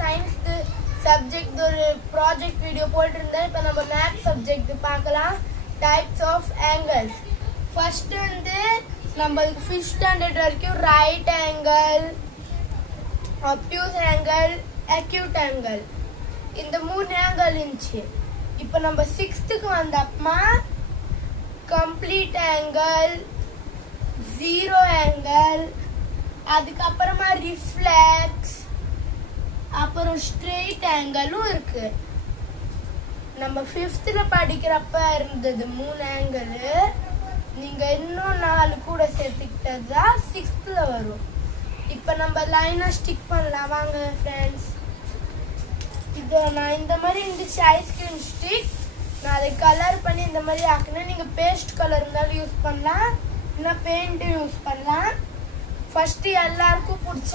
Science subject ஒரு project video போட்டிருந்தேன். இப்போ நம்ம மேத்ஸ் சப்ஜெக்ட் பார்க்கலாம். Types of angles. ஃபர்ஸ்ட் வந்து நம்மளுக்கு 5th ஸ்டாண்டர்ட் வரைக்கும் right angle, obtuse angle, acute angle, இந்த 3 ஆங்கிள் இருந்துச்சு. இப்போ நம்ம 6th வந்தப்பமா கம்ப்ளீட் ஆங்கிள், ஜீரோ ஆங்கிள், அதுக்கப்புறமா ரிஃப்ளெக்ஸ், அப்புறம் ஸ்ட்ரெயிட் ஆங்கிளும் இருக்கு. நம்ம 5th படிக்கிறப்ப இருந்தது 3 ஆங்கிள். நீங்க இன்னும் 4 கூட சேர்த்துக்கிட்டது தான் 6th வரும். இப்போ நம்ம லைனா ஸ்டிக் பண்ணலாம் வாங்க ஃப்ரெண்ட்ஸ். இது நான் இந்த மாதிரி இருந்துச்சு ஐஸ்கிரீம் ஸ்டிக். நான் அதை கலர் பண்ணி இந்த மாதிரி ஆக்குனேன். நீங்கள் பேஸ்ட் கலர் இருந்தாலும் யூஸ் பண்ணலாம், இல்லைன்னா பெயிண்ட்டும் யூஸ் பண்ணலாம். ஃபர்ஸ்ட் எல்லாருக்கும் பிடிச்ச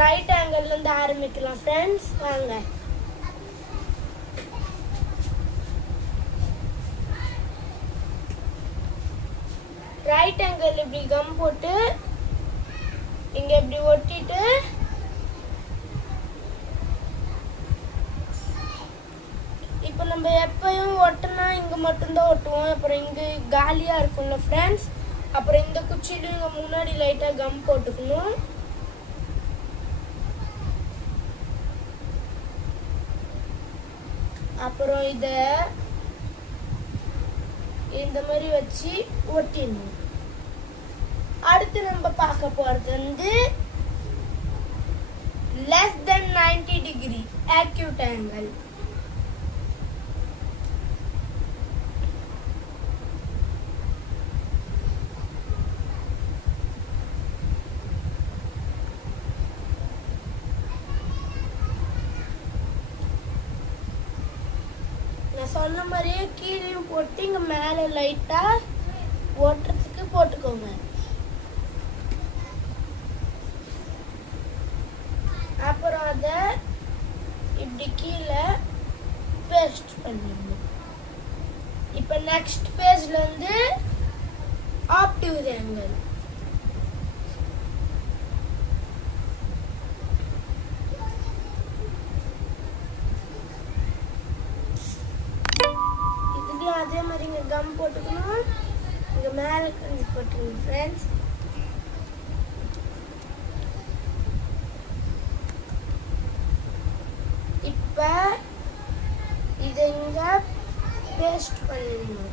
ரைட் ஆங்கிள்லேருந்து ஆரம்பிக்கலாம் ஃப்ரெண்ட்ஸ். வாங்க. ரைட் ஆங்கிள் இப்படி கம் போட்டு இங்க இப்படி ஒட்டிட்டு இப்போ நம்ம எப்பயும் ஒட்டினா இங்க மட்டும்தான் ஒட்டுவோம். அப்புறம் இங்க காலியா இருக்கும்ல ஃப்ரெண்ட்ஸ். அப்புறம் இந்த குச்சியிலும் இங்க முன்னாடி லைட்டா கம் போட்டுக்கணும். அப்புறம் இத இந்த மாதிரி வச்சு ஒட்டிடணும். அடுத்து நம்ம பார்க்க போறது வந்து less than 90 degree acute angle. நான் சொன்ன மாதிரியே கீழேயும் போட்டு இங்க மேல லைட்டா ஓட்டுறதுக்கு போட்டுக்கோங்க. அப்புறம் அதை இப்படி கீழே பேஸ்ட் பண்ணிடணும். இப்போ நெக்ஸ்ட் பேஜ்ல இருந்து ஆப்டியூஸ் ஆங்கிள். இதுலயும் அதே மாதிரி இங்க கம் போட்டுக்கணும். இங்க மேல கொஞ்சம் போட்டுக்கணும் ஃப்ரெண்ட்ஸ். இப்போ இதை இங்க பேஸ்ட் பண்ணிடணும்.